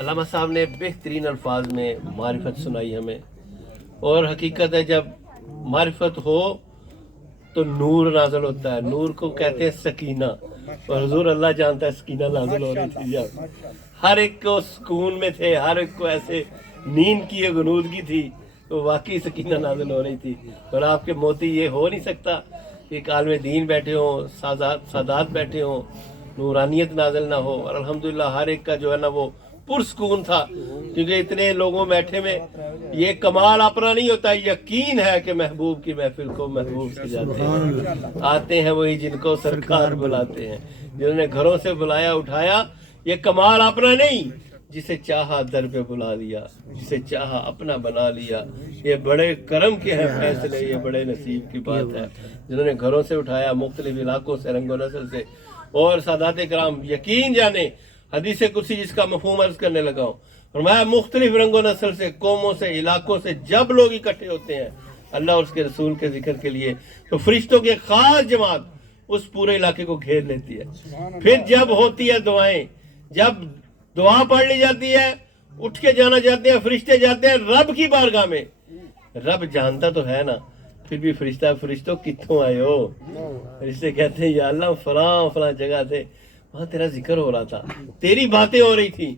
علامہ صاحب نے بہترین الفاظ میں معرفت سنائی ہمیں، اور حقیقت ہے جب معرفت ہو تو نور نازل ہوتا ہے. نور کو کہتے ہیں سکینہ، اور حضور اللہ جانتا ہے سکینہ نازل ہو رہی تھی جب ہر ایک کو سکون میں تھے، ہر ایک کو ایسے نیند کی غنودگی تھی، تو واقعی سکینہ نازل ہو رہی تھی. اور آپ کے موتی یہ ہو نہیں سکتا کہ ایک عالم دین بیٹھے ہوں، سادات بیٹھے ہوں، نورانیت نازل نہ ہو. اور الحمدللہ ہر ایک کا جو ہے نا وہ پرسکون تھا، کیونکہ اتنے لوگوں بیٹھے میں یہ کمال اپنا نہیں ہوتا، یقین ہے کہ محبوب کی محفل کو محبوب سے جاتے ہیں. آتے ہیں وہی جن کو سرکار بلاتے ہیں، جنہوں نے گھروں سے بلایا اٹھایا. یہ کمال اپنا نہیں، جسے چاہا در پہ بلا لیا، جسے چاہا اپنا بنا لیا. یہ بڑے کرم کے ہیں فیصلے، یہ بڑے نصیب کی بات ہے جنہوں نے گھروں سے اٹھایا، مختلف علاقوں سے، رنگ و نسل سے. اور سادات کرام یقین جانے، حدیث قدسی جس کا مفہوم عرض کرنے لگا ہوں، فرمایا مختلف رنگ و نسل سے، قوموں سے، علاقوں سے جب لوگ اکٹھے ہوتے ہیں اللہ اور اس کے رسول کے ذکر کے لیے، تو فرشتوں کی ایک خاص جماعت اس پورے علاقے کو گھیر لیتی ہے. پھر جب ہوتی ہے دعائیں، جب دعا پڑھ لی جاتی ہے، اٹھ کے جانا چاہتے ہیں، فرشتے جاتے ہیں رب کی بارگاہ میں. رب جانتا تو ہے نا، پھر بھی فرشتوں کتوں آئے ہو. فرشتے کہتے ہیں یا اللہ فلاں جگہ تھے، وہاں تیرا ذکر ہو رہا تھا، تیری باتیں ہو رہی تھی.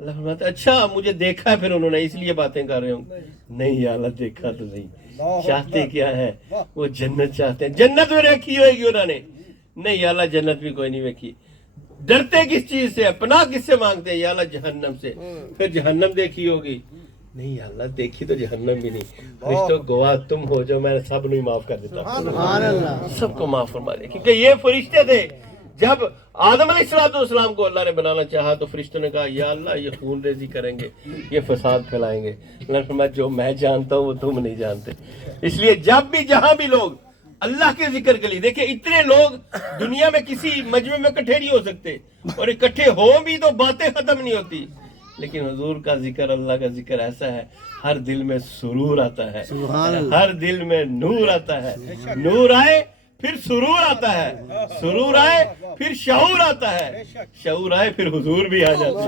اللہ فرماتا ہے اچھا مجھے دیکھا ہے پھر انہوں نے اس لیے باتیں کر رہے ہوں. نہیں یا اللہ دیکھا تو نہیں. چاہتے کیا ہے؟ وہ جنت چاہتے ہیں. جنت میں رکھی ہوئے گی انہوں نے. نہیں یا اللہ جنت بھی کوئی نہیں رکھی. ڈرتے کس چیز سے؟ پناہ کس سے مانگتے ہیں؟ یا اللہ جہنم سے. پھر جہنم دیکھی ہوگی. نہیں یا اللہ دیکھی تو جہنم بھی نہیں. فرشتوں گواہ تم ہو جو میں سب نہیں معاف کر دیتا، سب کو معاف فرما دے. کیونکہ یہ فرشتے تھے، جب آدم علیہ السلام کو اللہ نے بنانا چاہا تو فرشتوں نے کہا یا اللہ یہ خون ریزی کریں گے، یہ فساد پھیلائیں گے. اللہ نے فرمایا جو میں جانتا ہوں وہ تم نہیں جانتے. اس لیے جب بھی جہاں بھی لوگ اللہ کے ذکر کے لیے، دیکھیں اتنے لوگ دنیا میں کسی مجمع میں اکٹھے نہیں ہو سکتے، اور اکٹھے ہو بھی تو باتیں ختم نہیں ہوتی. لیکن حضور کا ذکر، اللہ کا ذکر ایسا ہے ہر دل میں سرور آتا ہے، ہر دل میں نور آتا ہے. نور آئے پھر سرور آتا ہے، سرور آئے پھر شعور آتا ہے، شعور آئے پھر حضور بھی آ جاتا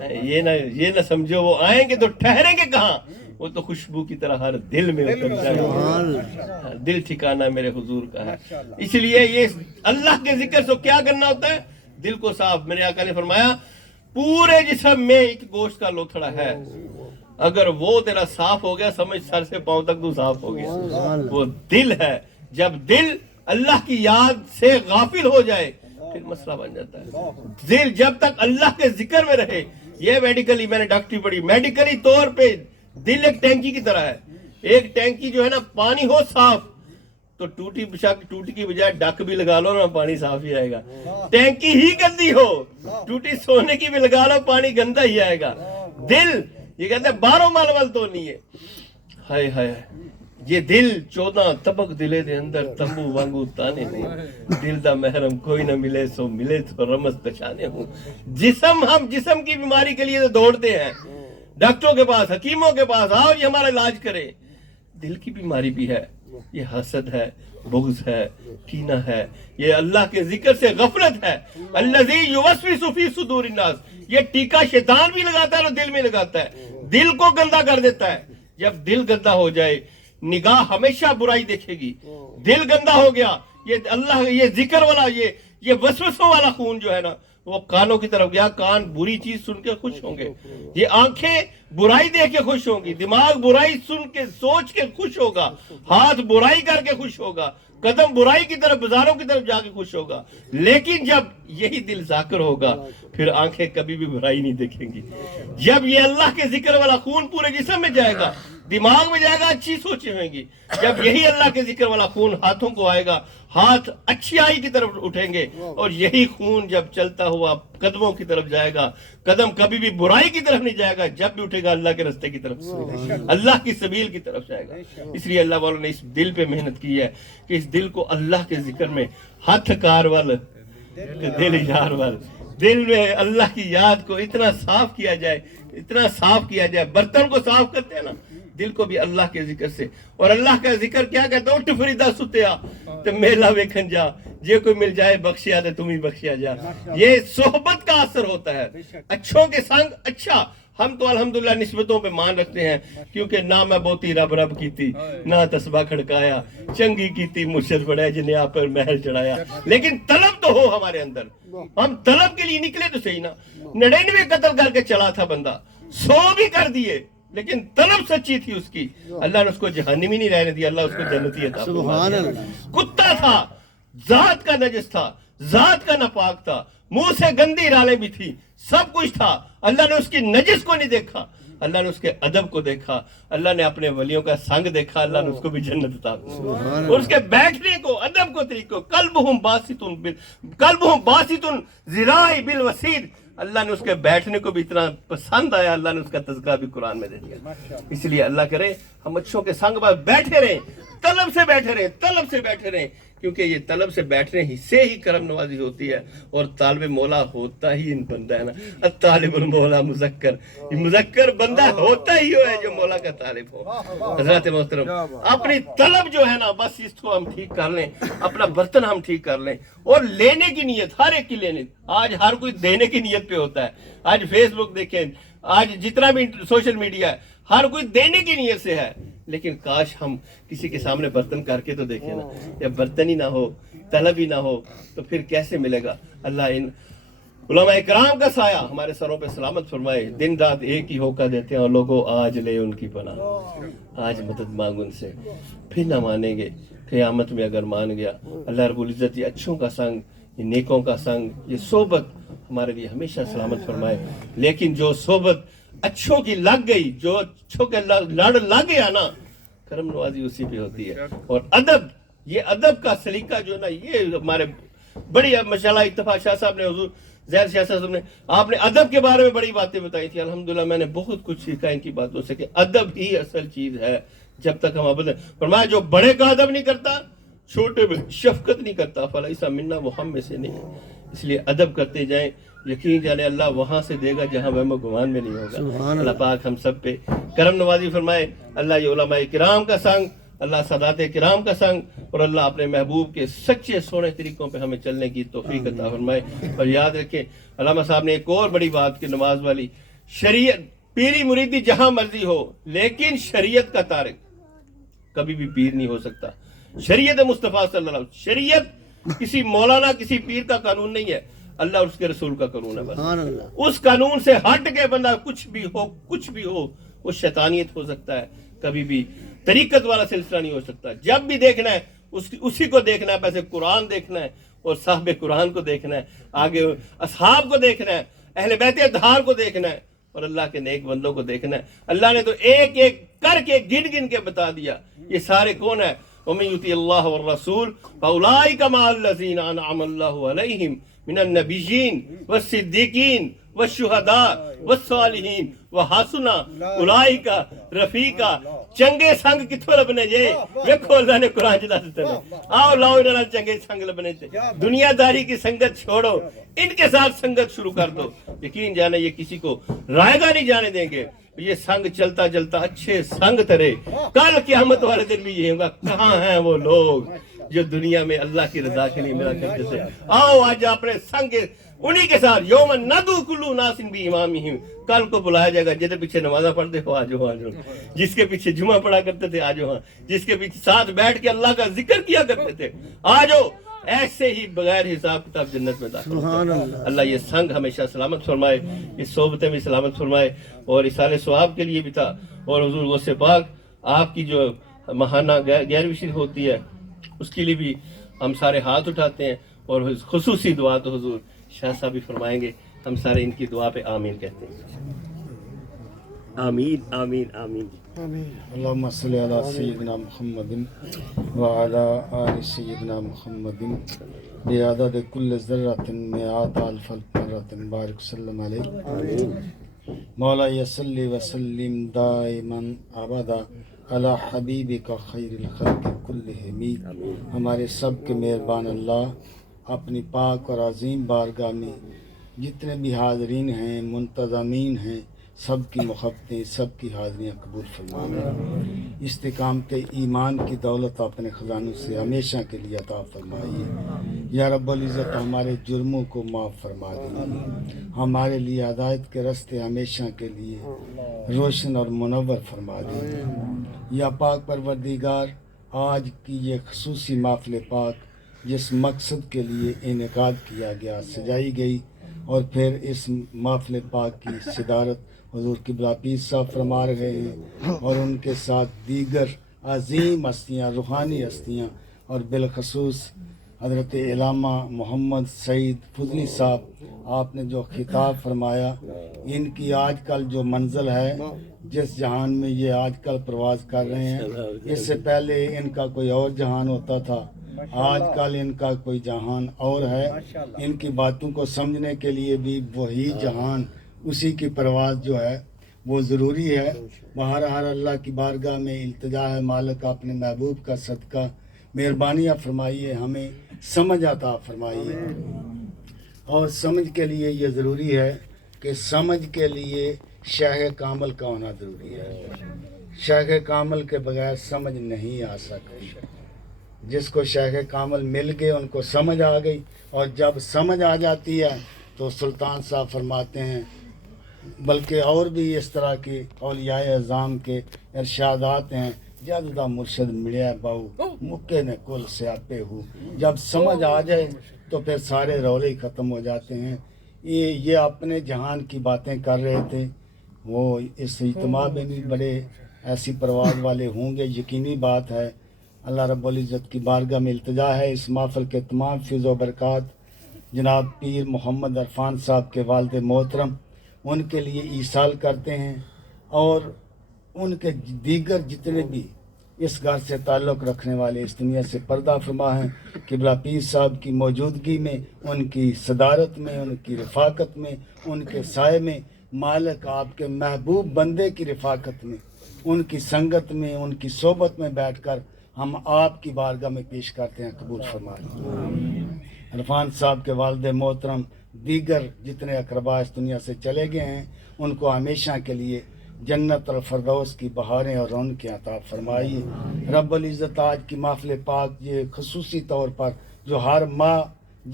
ہے. یہ نہ سمجھو وہ آئیں گے تو ٹھہریں گے کہاں، وہ تو خوشبو کی طرح ہر دل میں اتر جائیں گے. دل ٹھکانہ میرے حضور کا ہے. اس لیے یہ اللہ کے ذکر سے کیا کرنا ہوتا ہے؟ دل کو صاف. میرے آقا نے فرمایا پورے جسم میں ایک گوشت کا لوتھڑا ہے، اگر وہ تیرا صاف ہو گیا سمجھ سر سے پاؤں تک تو صاف ہو گیا. وہ دل ہے. جب دل اللہ کی یاد سے غافل ہو جائے پھر مسئلہ بن جاتا ہے. دل جب تک اللہ کے ذکر میں رہے، یہ میڈیکلی میں نے ڈاکٹری پڑھی، میڈیکلی طور پہ دل ایک ٹینکی کی طرح ہے. ایک ٹینکی جو ہے نا پانی ہو صاف تو ٹوٹی کی بجائے ڈک بھی لگا لو نا پانی صاف ہی آئے گا. ٹینکی ہی گندی ہو، ٹوٹی سونے کی بھی لگا لو پانی گندا ہی آئے گا. دل یہ کہتے ہیں باروں مال تو نہیں ہے. ہائے ہائے یہ دل 14 طبق دلے دے اندر تمبو وانگو تانے ہوں. دل دا محرم کوئی نہ ملے سو ملے تو رمز پہچانے ہوں. ہم جسم کی بیماری کے لیے دوڑتے ہیں ڈاکٹروں کے پاس، حکیموں کے پاس، آؤ یہ ہمارا علاج کرے. دل کی بیماری بھی ہے، یہ حسد ہے، بغض ہے، کینہ ہے، یہ اللہ کے ذکر سے غفلت ہے. الذی یوسوس فی صدور الناس، یہ ٹیکا شیطان بھی لگاتا ہے اور دل میں لگاتا ہے، دل کو گندا کر دیتا ہے. جب دل گندا ہو جائے نگاہ ہمیشہ برائی دیکھے گی. دل گندا ہو گیا، یہ اللہ یہ ذکر والا یہ وسوسوں والا خون جو ہے نا وہ کانوں کی طرف گیا. کان بری چیز سن کے خوش ہوں گے، یہ آنکھیں برائی دیکھ کے خوش ہوں گی، دماغ برائی سن کے سوچ کے خوش ہوگا، ہاتھ برائی کر کے خوش ہوگا، قدم برائی کی طرف بازاروں کی طرف جا کے خوش ہوگا. لیکن جب یہی دل ذاکر ہوگا پھر آنکھیں کبھی بھی برائی نہیں دیکھیں گی. جب یہ اللہ کے ذکر والا خون پورے جسم میں جائے گا، دماغ میں جائے گا، اچھی سوچیں ہوئیں گی. جب یہی اللہ کے ذکر والا خون ہاتھوں کو آئے گا، ہاتھ اچھائی کی طرف اٹھیں گے. اور یہی خون جب چلتا ہوا قدموں کی طرف جائے گا، قدم کبھی بھی برائی کی طرف نہیں جائے گا، جب بھی اٹھے گا اللہ کے رستے کی طرف، اللہ کی سبیل کی طرف جائے گا. اس لیے اللہ والوں نے اس دل پہ محنت کی ہے کہ اس دل کو اللہ کے ذکر میں ہاتھ کار وال دل یار وال، دل میں اللہ کی یاد کو اتنا صاف کیا جائے، اتنا صاف کیا جائے. برتن کو صاف کرتے ہیں نا، دل کو بھی اللہ کے ذکر سے. اور اللہ کا ذکر کیا کہتا ہے؟ اٹھ فریدا ستیا تے میلہ ویکھن جا. یہ کوئی مل جائے بخشیا تو تم ہی بخشیا جا. یہ صحبت کا اثر ہوتا ہے. اچھوں کے سنگ اچھا. ہم تو الحمدللہ نسبتوں پہ مان رکھتے ہیں, کیونکہ نہ میں بوتی رب رب کی تھی, نہ تسبیح کھڑکایا, چنگی کی تھی مرشد بڑھایا جنہیں آپ پر محل چڑھایا. لیکن طلب تو ہو ہمارے اندر. ہم طلب کے لیے نکلے تو صحیح نا. 99 قتل کر کے چلا تھا بندہ, 100 بھی کر دیے, لیکن طلب سچی تھی اس کی. اللہ نے اس کو جہنمی نہیں رہنے دیا, اللہ اس کو جنتی عطا فرمایا. کتا تھا, ذات کا نجس تھا, ذات کا ناپاک تھا, منہ سے گندی رالیں بھی تھی, سب کچھ تھا. اللہ نے اس کی نجس کو نہیں دیکھا, اللہ نے اس کے ادب کو دیکھا. اللہ نے اپنے ولیوں کا سنگ دیکھا, اللہ نے اس کو بھی جنت عطا فرمائی. اور اس کے بیٹھنے کو, ادب کو, طریقوں, قلبہم باسطن ذراعی بالوسید, اللہ نے اس کے بیٹھنے کو بھی اتنا پسند آیا. اللہ نے اس کا تذکرہ بھی قرآن میں دے دیا. اس لیے اللہ کرے ہم اچھوں کے سنگ پر بیٹھے رہیں, طلب سے بیٹھے رہیں, طلب سے بیٹھے رہیں, کیونکہ یہ طلب سے بیٹھنے سے ہی کرم نوازی ہوتی ہے. اور طالب مولا ہوتا ہی ان بندہ ہے نا, طالب المولا مذکر, مذکر بندہ ہوتا ہی ہے جو مولا کا طالب ہو. حضرات محترم, اپنی طلب جو ہے نا, بس اس کو ہم ٹھیک کر لیں, اپنا برتن ہم ٹھیک کر لیں. اور لینے کی نیت ہر ایک کی لینے. آج ہر کوئی دینے کی نیت پہ ہوتا ہے. آج فیس بک دیکھیں, آج جتنا بھی سوشل میڈیا ہے, ہر کوئی دینے کی نیت سے ہے. لیکن کاش ہم کسی کے سامنے برتن کر کے تو دیکھیں نا. جب برتن ہی نہ ہو, طلب ہی نہ ہو, تو پھر کیسے ملے گا. اللہ ان علماء کرام کا سایہ ہمارے سروں پہ سلامت فرمائے. دن رات ایک ہی ہوکا دیتے ہیں, اور لوگوں آج لے ان کی پناہ, آج مدد مانگ ان سے. پھر نہ مانیں گے قیامت میں. اگر مان گیا اللہ رب العزت یہ اچھوں کا سنگ, یہ نیکوں کا سنگ, یہ صحبت ہمارے لیے ہمیشہ سلامت فرمائے. لیکن جو صحبت اچھوں کی لگ گئی, جو اچھوں کے لڑ لگ گیا نا, کرم نوازی اسی پہ ہوتی ہے. اور ادب, یہ ادب کا سلیقہ جو نا, یہ ہمارے بڑی ماشاءاللہ اتفاق شاہ صاحب نے, حضور زہر شاہ صاحب نے, آپ نے ادب کے بارے میں بڑی باتیں بتائی تھی. الحمدللہ میں نے بہت کچھ سیکھا ان کی باتوں سے, کہ ادب ہی اصل چیز ہے. جب تک ہم ابد فرمایا جو بڑے کا ادب نہیں کرتا, چھوٹے میں شفقت نہیں کرتا, فلیسا منا, وہ ہم میں سے نہیں. اس لیے ادب کرتے جائیں, یقین جانے اللہ وہاں سے دے گا جہاں وہم و گمان میں نہیں ہوگا. اللہ پاک ہم سب پہ کرم نوازی فرمائے. اللہ یہ علماء کرام کا سنگ, اللہ سادات کرام کا سنگ, اور اللہ اپنے محبوب کے سچے سونے طریقوں پہ ہمیں چلنے کی توفیق عطا فرمائے. اور یاد رکھیں علامہ صاحب نے ایک اور بڑی بات کی, نماز والی. شریعت, پیری مریدی جہاں مرضی ہو, لیکن شریعت کا تارک کبھی بھی پیر نہیں ہو سکتا. شریعت مصطفیٰ صلی اللہ علیہ وسلم, شریعت کسی مولانا کسی پیر کا قانون نہیں ہے, اللہ اور اس کے رسول کا قانون ہے. بس اس قانون سے ہٹ کے بندہ کچھ بھی ہو, وہ شیطانیت ہو سکتا ہے, کبھی بھی طریقت والا سلسلہ نہیں ہو سکتا. جب بھی دیکھنا ہے اسی کو دیکھنا ہے, پہلے قرآن دیکھنا ہے, اور صاحب قرآن کو دیکھنا ہے, آگے اصحاب کو دیکھنا ہے, اہل بیت اطہار کو دیکھنا ہے, اور اللہ کے نیک بندوں کو دیکھنا ہے. اللہ نے تو ایک ایک کر کے گن کے بتا دیا یہ سارے کون ہیں. وَمَن يُطِعِ اللَّهَ وَالرَّسُولَ فَأُولَٰئِكَ مَعَ الَّذِينَ أَنْعَمَ اللَّهُ عَلَيْهِمْ من النبیین والصدیقین والشہداء والصالحین وحسن اولئک رفیقا. چنگے سنگ کتوں لبنے جے, ویکھو اللہ نے قرآن چ دس دتا, آؤ لاؤ انہاں نال چنگے سنگ لبنے تے. دنیا داری کی سنگت چھوڑو, ان کے ساتھ سنگت شروع کر دو. یقین جانے یہ کسی کو رائے گا نہیں جانے دیں گے. یہ سنگ چلتا چلتا اچھے سنگ ترے, کل قیامت والے دن بھی یہ ہوگا. کہاں ہیں وہ لوگ جو دنیا میں اللہ کی رضا کے لیے ملا کرتے تھے. آؤ آج اپنے سنگ انہی کے ساتھ, یوم ندعو کل اناس بامامہم, کل کو بلایا جائے گا. جدھر پیچھے نمازہ پڑھتے ہو آجو, جس کے پیچھے جمعہ پڑھا کرتے تھے آجو, جس کے پیچھے ساتھ بیٹھ کے اللہ کا ذکر کیا کرتے تھے آجو. ایسے ہی بغیر حساب کتاب جنت میں داخل ہوگا. اللہ یہ سنگ ہمیشہ سلامت فرمائے, اس صحبتیں بھی سلامت فرمائے, اور اصال ثواب کے لیے بھی تھا. اور حضور غوث پاک آپ کی جو ماہانہ گیارہویں شریف ہوتی ہے, اس کے لیے بھی ہم سارے ہاتھ اٹھاتے ہیں. اور خصوصی دعا تو حضور شاہ صاحب بھی فرمائیں گے. ہم سارے ان کی دعا پہ آمین کہتے ہیں. آمین آمین آمین. اللهم صل على سيدنا محمد وعلى آل سيدنا محمد بعدد كل ذرة مئات ألف مرة بارك وسلم عليه. مولاي صل وسلم دائما أبدا على حبيبك خير الخلق كلهم. ہمارے سب کے مہربان اللہ اپنی پاک اور عظیم بارگاہ میں جتنے بھی حاضرین ہیں, منتظمین ہیں, سب کی محبتیں، سب کی حاضریاں قبول فرمانا۔ استقامت ایمان کی دولت اپنے خزانوں سے ہمیشہ کے لیے عطا فرمائیے۔ یا رب العزت ہمارے جرموں کو معاف فرما دیجیے، ہمارے لیے ہدایت کے راستے ہمیشہ کے لیے روشن اور منور فرما دیجیے۔ یا پاک پروردگار، آج کی یہ خصوصی محفل پاک جس مقصد کے لیے انعقاد کیا گیا، سجائی گئی، اور پھر اس محفل پاک کی صدارت حضور قبلہ پیر صاحب فرما رہے ہیں، اور ان کے ساتھ دیگر عظیم ہستیاں، روحانی ہستیاں، اور بالخصوص حضرت علامہ محمد سعید فضلی صاحب، آپ نے جو خطاب فرمایا، ان کی آج کل جو منزل ہے، جس جہان میں یہ آج کل پرواز کر رہے ہیں، اس سے پہلے ان کا کوئی اور جہان ہوتا تھا، آج کل ان کا کوئی جہان اور ہے۔ ان کی باتوں کو سمجھنے کے لیے بھی وہی جہان، اسی کی پرواز جو ہے وہ ضروری ہے۔ بہرحال اللہ کی بارگاہ میں التجا ہے، مالک اپنے محبوب کا صدقہ مہربانیاں فرمائیے، ہمیں سمجھ عطا فرمائیے۔ اور سمجھ کے لیے یہ ضروری ہے کہ سمجھ کے لیے شیخ کامل کا ہونا ضروری ہے۔ شیخ کامل کے بغیر سمجھ نہیں آ سکتی۔ جس کو شیخ کامل مل گئے، ان کو سمجھ آ گئی، اور جب سمجھ آ جاتی ہے تو سلطان صاحب فرماتے ہیں، بلکہ اور بھی اس طرح کے اولیاء اعظام کے ارشادات ہیں، جد دا مرشد ملیا باؤ مکے نے کل سے آپے ہو۔ جب سمجھ آ جائے تو پھر سارے رولے ختم ہو جاتے ہیں۔ یہ اپنے جہان کی باتیں کر رہے تھے، وہ اس اجتماع میں بھی بڑے ایسی پرواز والے ہوں گے، یقینی بات ہے۔ اللہ رب العزت کی بارگاہ میں التجا ہے، اس محفل کے تمام فیض و برکات جناب پیر محمد عرفان صاحب کے والد محترم ان کے لیے ایصال کرتے ہیں، اور ان کے دیگر جتنے بھی اس گھر سے تعلق رکھنے والے اس دنیا سے پردہ فرما ہیں، قبلہ پیر صاحب کی موجودگی میں، ان کی صدارت میں، ان کی رفاقت میں، ان کے سائے میں، مالک آپ کے محبوب بندے کی رفاقت میں، ان کی سنگت میں، ان کی صحبت میں بیٹھ کر ہم آپ کی بارگاہ میں پیش کرتے ہیں، قبول فرمائیں۔ عرفان صاحب کے والد محترم، دیگر جتنے اقربا اس دنیا سے چلے گئے ہیں، ان کو ہمیشہ کے لیے جنت الفردوس کی بہاریں اور رونقیں عطا فرمائیے۔ رب العزت آج کی محفل پاک یہ خصوصی طور پر جو ہر ماہ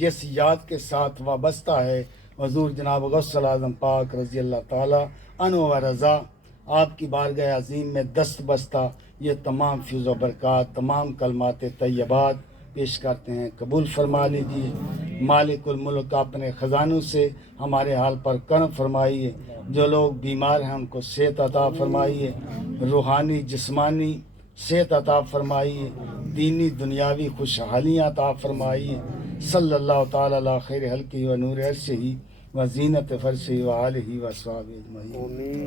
جس یاد کے ساتھ وابستہ ہے، حضور جناب غوث اعظم پاک رضی اللہ تعالیٰ عنہ و رضا، آپ کی بارگاہ عظیم میں دست بستہ یہ تمام فیض و برکات، تمام کلمات طیبات پیش کرتے ہیں، قبول فرما لیجیے۔ مالک الملک اپنے خزانوں سے ہمارے حال پر کرم فرمائیے، جو لوگ بیمار ہیں ان کو صحت عطا فرمائیے، روحانی جسمانی صحت عطا فرمائیے، دینی دنیاوی خوشحالیاں عطا فرمائیے۔ صلی اللہ تعالیٰ علی خیر خلقہ و نور عرشہ و زینت فرشہ و آلہ و اصحابہ اجمعین۔